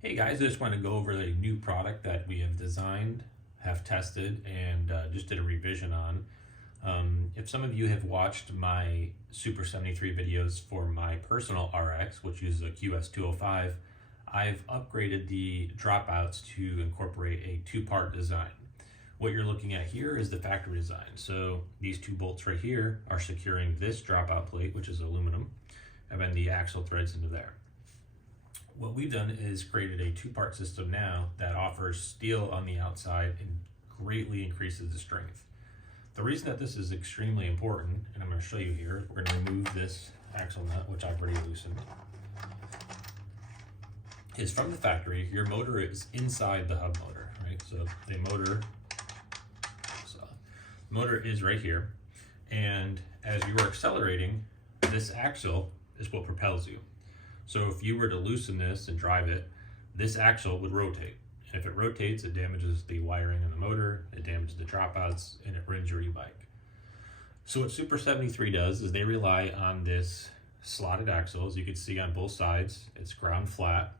Hey guys, I just want to go over the new product that we have designed, have tested, and just did a revision on. If some of you have watched my Super73 videos for my personal RX, which uses a QS205, I've upgraded the dropouts to incorporate a two-part design. What you're looking at here is the factory design. So these two bolts right here are securing this dropout plate, which is aluminum, and then the axle threads into there. What we've done is created a two-part system now that offers steel on the outside and greatly increases the strength. The reason that this is extremely important, and I'm going to show you here, we're going to remove this axle nut, which I've already loosened, is from the factory, your motor is inside the hub motor, right? So the motor is right here, and as you are accelerating, this axle is what propels you. So if you were to loosen this and drive it, this axle would rotate. And if it rotates, it damages the wiring in the motor, it damages the dropouts, and it ruins your e-bike. So what Super73 does is they rely on this slotted axle. As you can see on both sides, it's ground flat,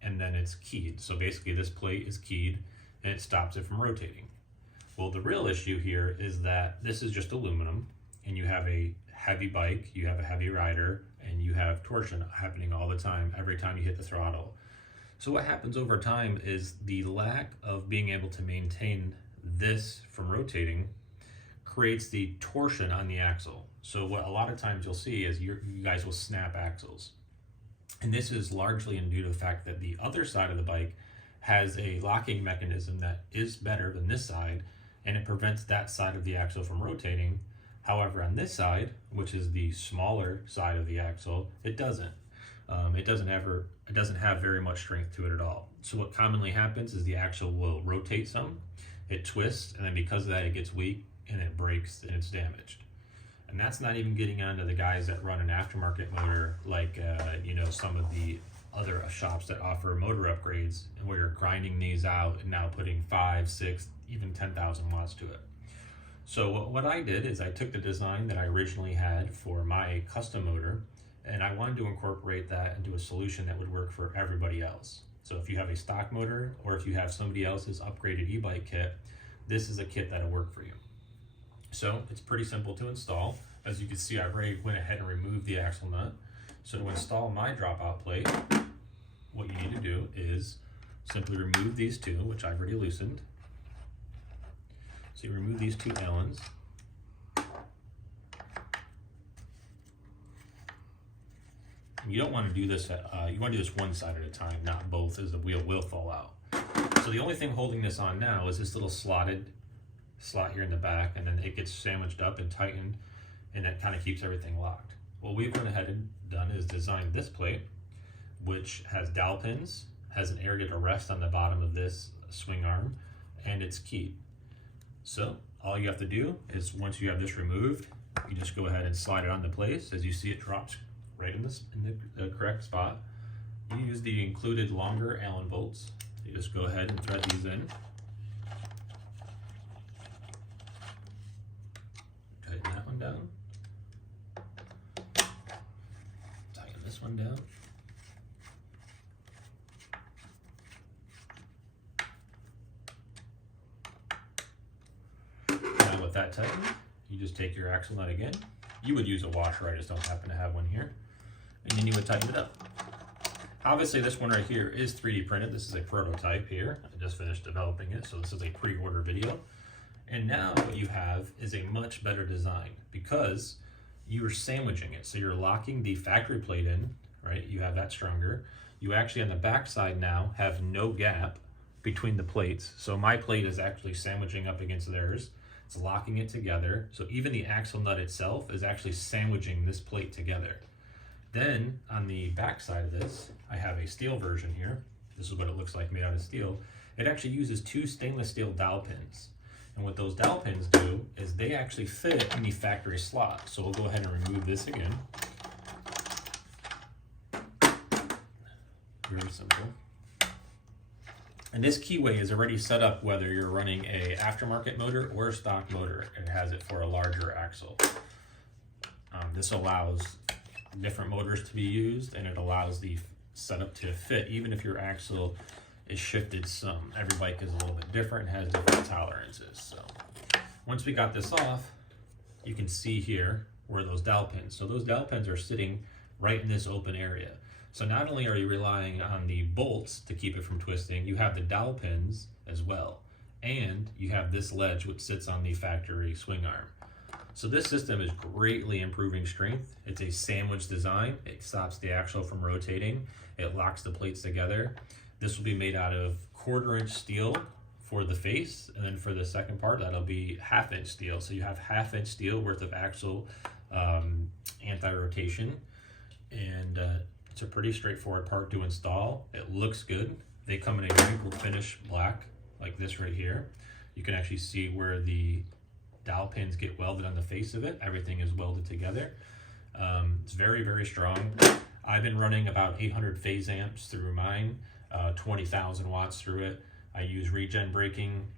and then it's keyed. So basically this plate is keyed, and it stops it from rotating. Well, the real issue here is that this is just aluminum, and you have a heavy bike, you have a heavy rider, and you have torsion happening all the time, every time you hit the throttle. So what happens over time is the lack of being able to maintain this from rotating creates the torsion on the axle. So what a lot of times you'll see is you guys will snap axles. And this is largely due to the fact that the other side of the bike has a locking mechanism that is better than this side, and it prevents that side of the axle from rotating. However, on this side, which is the smaller side of the axle, it doesn't. It doesn't have very much strength to it at all. So what commonly happens is the axle will rotate some, it twists, and then because of that, it gets weak and it breaks and it's damaged. And that's not even getting onto the guys that run an aftermarket motor, like some of the other shops that offer motor upgrades, and where you're grinding these out and now putting 5, 6, even 10,000 watts to it. So what I did is I took the design that I originally had for my custom motor, and I wanted to incorporate that into a solution that would work for everybody else. So if you have a stock motor, or if you have somebody else's upgraded e-bike kit, this is a kit that'll work for you. So it's pretty simple to install. As you can see, I already went ahead and removed the axle nut. So to install my dropout plate, what you need to do is simply remove these two, which I've already loosened. So you remove these two Allens. You don't want to do this, you want to do this one side at a time, not both, as the wheel will fall out. So the only thing holding this on now is this little slotted slot here in the back, and then it gets sandwiched up and tightened, and that kind of keeps everything locked. What we've gone ahead and done is designed this plate, which has dowel pins, has an area to rest on the bottom of this swing arm, and it's keyed. So all you have to do is, once you have this removed, you just go ahead and slide it onto place. As you see, it drops right in the correct spot. You use the included longer Allen bolts. You just go ahead and thread these in. Tighten that one down. Tighten this one down. With that tightened, you just take your axle nut again. You would use a washer, I just don't happen to have one here. And then you would tighten it up. Obviously this one right here is 3D printed. This is a prototype here. I just finished developing it, so this is a pre-order video. And now what you have is a much better design because you are sandwiching it. So you're locking the factory plate in, right? You have that stronger. You actually on the back side now have no gap between the plates. So my plate is actually sandwiching up against theirs. It's locking it together. So even the axle nut itself is actually sandwiching this plate together. Then on the back side of this, I have a steel version here. This is what it looks like made out of steel. It actually uses two stainless steel dowel pins. And what those dowel pins do is they actually fit in the factory slot. So we'll go ahead and remove this again. Very simple. And this keyway is already set up whether you're running a aftermarket motor or a stock motor. It has it for a larger axle. This allows different motors to be used, and it allows the set up to fit, even if your axle is shifted some. Every bike is a little bit different, has different tolerances. So once we got this off, you can see here where those dowel pins. So those dowel pins are sitting right in this open area. So not only are you relying on the bolts to keep it from twisting, you have the dowel pins as well. And you have this ledge which sits on the factory swing arm. So this system is greatly improving strength. It's a sandwich design. It stops the axle from rotating. It locks the plates together. This will be made out of 1/4-inch steel for the face, and then for the second part, that'll be 1/2-inch steel. So you have 1/2-inch steel worth of axle anti-rotation, and it's a pretty straightforward part to install. It looks good. They come in a wrinkle finish black, like this right here. You can actually see where the dowel pins get welded on the face of it. Everything is welded together. It's very, very strong. I've been running about 800 phase amps through mine, 20,000 watts through it. I use regen braking.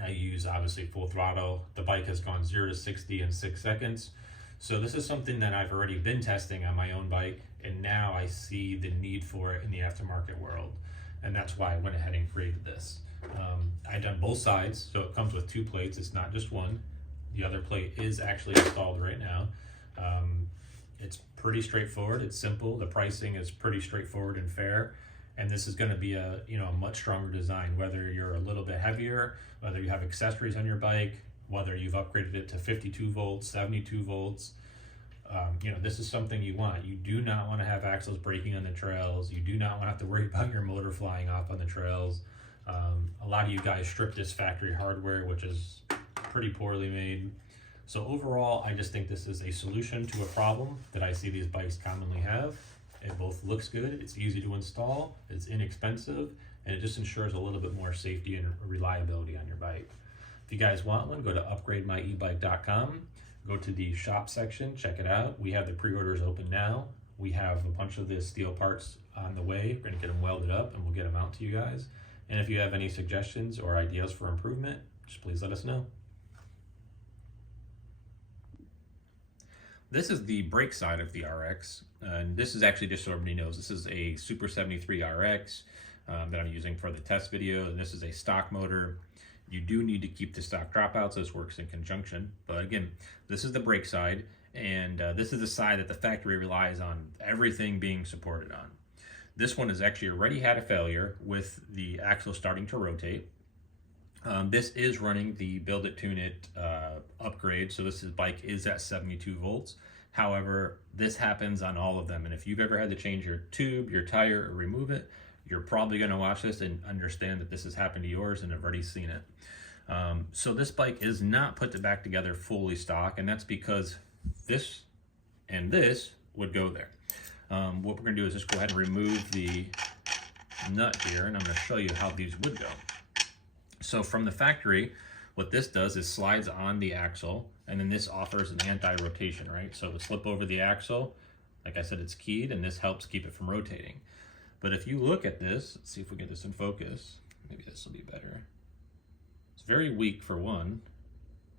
I use obviously full throttle. The bike has gone 0 to 60 in 6 seconds. So this is something that I've already been testing on my own bike, and now I see the need for it in the aftermarket world. And that's why I went ahead and created this. I've done both sides, so it comes with 2 plates. It's not just one. The other plate is actually installed right now. It's pretty straightforward. It's simple. The pricing is pretty straightforward and fair. And this is going to be a much stronger design, whether you're a little bit heavier, whether you have accessories on your bike, whether you've upgraded it to 52 volts, 72 volts. This is something you want. You do not want to have axles breaking on the trails. You do not want to have to worry about your motor flying off on the trails. A lot of you guys strip this factory hardware, which is pretty poorly made. So overall, I just think this is a solution to a problem that I see these bikes commonly have. It both looks good, it's easy to install, it's inexpensive, and it just ensures a little bit more safety and reliability on your bike. If you guys want one, go to upgrademyebike.com, go to the shop section, check it out. We have the pre-orders open now. We have a bunch of the steel parts on the way. We're gonna get them welded up and we'll get them out to you guys. And if you have any suggestions or ideas for improvement, just please let us know. This is the brake side of the RX, and this is actually, just so everybody knows, this is a Super73 RX that I'm using for the test video, and this is a stock motor. You do need to keep the stock dropouts. This works in conjunction, but again, this is the brake side, and this is the side that the factory relies on everything being supported on. This one has actually already had a failure with the axle starting to rotate. This is running the Build It, Tune It upgrade, so this bike is at 72 volts. However, this happens on all of them, and if you've ever had to change your tube, your tire, or remove it, you're probably going to watch this and understand that this has happened to yours and have already seen it. So this bike is not put back together fully stock, and that's because this and this would go there. What we're going to do is just go ahead and remove the nut here, and I'm going to show you how these would go. So from the factory, what this does is slides on the axle, and then this offers an anti-rotation, right? So to slip over the axle, like I said, it's keyed, and this helps keep it from rotating. But if you look at this, let's see if we get this in focus. Maybe this will be better. It's very weak for one,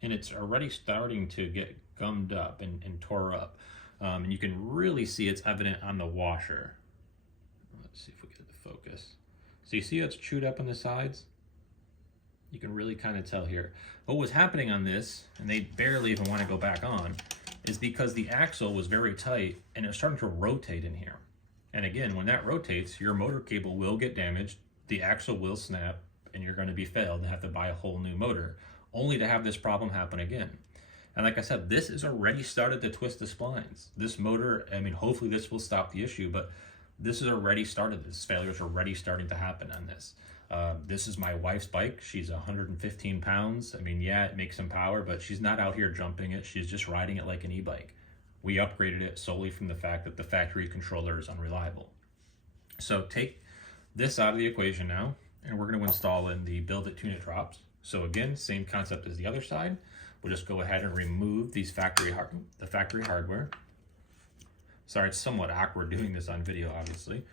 and it's already starting to get gummed up and tore up. And you can really see it's evident on the washer. Let's see if we get the focus. So you see how it's chewed up on the sides? You can really kind of tell here. What was happening on this, and they barely even want to go back on, is because the axle was very tight and it's starting to rotate in here. And again, when that rotates, your motor cable will get damaged, the axle will snap, and you're going to be failed and have to buy a whole new motor, only to have this problem happen again. And like I said, this is already started to twist the splines. This motor, I mean, hopefully this will stop the issue, but this is already started. This failure is already starting to happen on this. This is my wife's bike. She's 115 pounds. I mean, yeah, it makes some power, but she's not out here jumping it. She's just riding it like an e-bike. We upgraded it solely from the fact that the factory controller is unreliable. So take this out of the equation now, and we're going to install in the Build It, Tune It drops. So again, same concept as the other side. We'll just go ahead and remove these factory hardware. Sorry, it's somewhat awkward doing this on video, obviously.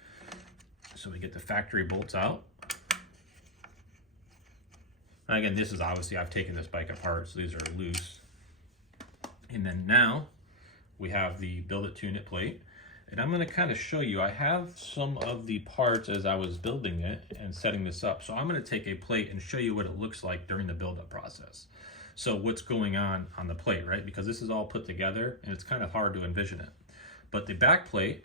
So we get the factory bolts out. And again, this is obviously, I've taken this bike apart, so these are loose. And then now we have the Build It, Tune It plate. And I'm going to kind of show you, I have some of the parts as I was building it and setting this up. So I'm going to take a plate and show you what it looks like during the build-up process. So what's going on the plate, right? Because this is all put together and it's kind of hard to envision it. But the back plate,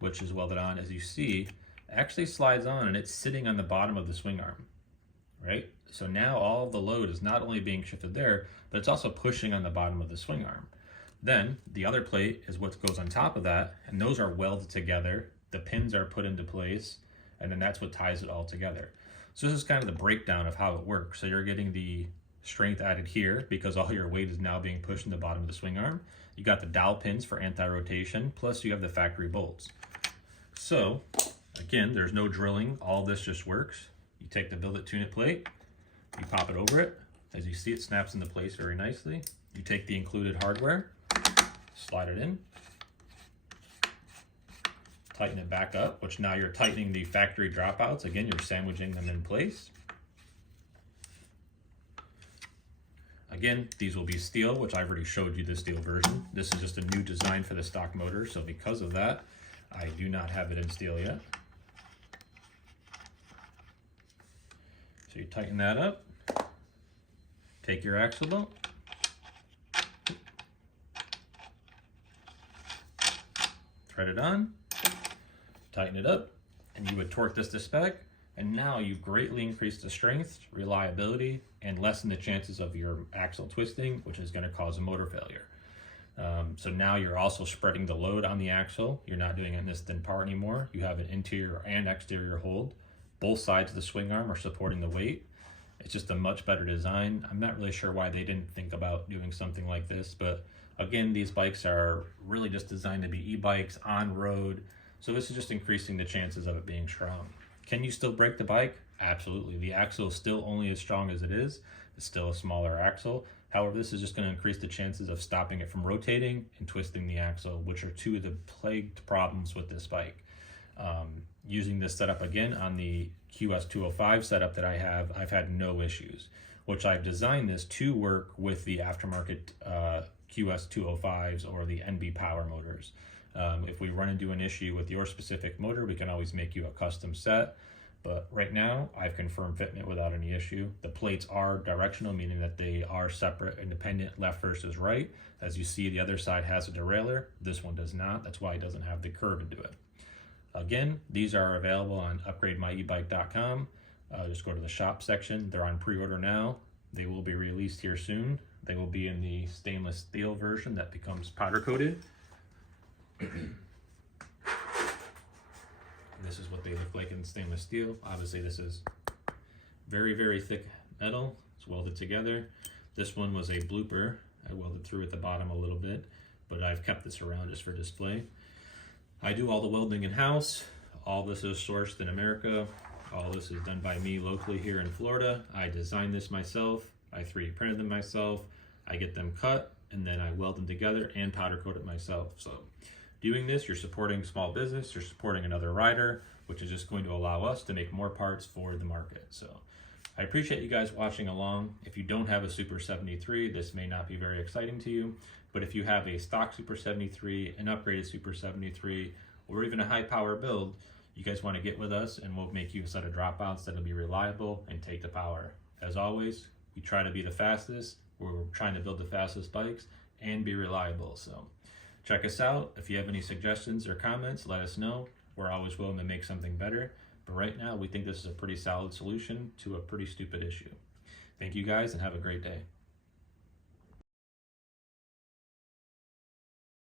which is welded on, as you see, actually slides on and it's sitting on the bottom of the swing arm, right? So now all of the load is not only being shifted there, but it's also pushing on the bottom of the swing arm. Then the other plate is what goes on top of that, and those are welded together. The pins are put into place, and then that's what ties it all together. So this is kind of the breakdown of how it works. So you're getting the strength added here because all your weight is now being pushed in the bottom of the swing arm. You got the dowel pins for anti-rotation, plus you have the factory bolts. So again, there's no drilling. All this just works. You take the billet tune it plate, you pop it over it. As you see, it snaps into place very nicely. You take the included hardware, slide it in, tighten it back up, which now you're tightening the factory dropouts. Again, you're sandwiching them in place. Again, these will be steel, which I've already showed you the steel version. This is just a new design for the stock motor, so because of that, I do not have it in steel yet. So you tighten that up, take your axle bolt, thread it on, tighten it up, and you would torque this to spec, and now you've greatly increased the strength, reliability, and lessen the chances of your axle twisting, which is going to cause a motor failure. So now you're also spreading the load on the axle. You're not doing it in this thin part anymore. You have an interior and exterior hold. Both sides of the swing arm are supporting the weight. It's just a much better design. I'm not really sure why they didn't think about doing something like this, but again, these bikes are really just designed to be e-bikes on road. So this is just increasing the chances of it being strong. Can you still break the bike? Absolutely. The axle is still only as strong as it is. It's still a smaller axle. However, this is just going to increase the chances of stopping it from rotating and twisting the axle, which are two of the plagued problems with this bike. Using this setup again on the QS205 setup that I have, I've had no issues, which I've designed this to work with the aftermarket QS205s or the NBpower motors. If we run into an issue with your specific motor, we can always make you a custom set. But right now, I've confirmed fitment without any issue. The plates are directional, meaning that they are separate, independent, left versus right. As you see, the other side has a derailleur. This one does not. That's why it doesn't have the curve into it. Again, these are available on upgrademyebike.com. Just go to the shop section. They're on pre-order now. They will be released here soon. They will be in the stainless steel version that becomes powder coated. This is what they look like in stainless steel. Obviously this is very, very thick metal. It's welded together. This one was a blooper. I welded through at the bottom a little bit, but I've kept this around just for display. I do all the welding in-house. All this is sourced in America. All this is done by me locally here in Florida. I designed this myself. I 3D printed them myself. I get them cut, and then I weld them together and powder coat it myself. So doing this, you're supporting small business, you're supporting another rider, which is just going to allow us to make more parts for the market. So I appreciate you guys watching along. If you don't have a Super 73, this may not be very exciting to you, but if you have a stock Super 73, an upgraded Super 73, or even a high power build, you guys want to get with us and we'll make you a set of dropouts that'll be reliable and take the power. As always, we try to be the fastest. We're trying to build the fastest bikes and be reliable. So check us out. If you have any suggestions or comments, let us know. We're always willing to make something better. But right now, we think this is a pretty solid solution to a pretty stupid issue. Thank you guys and have a great day.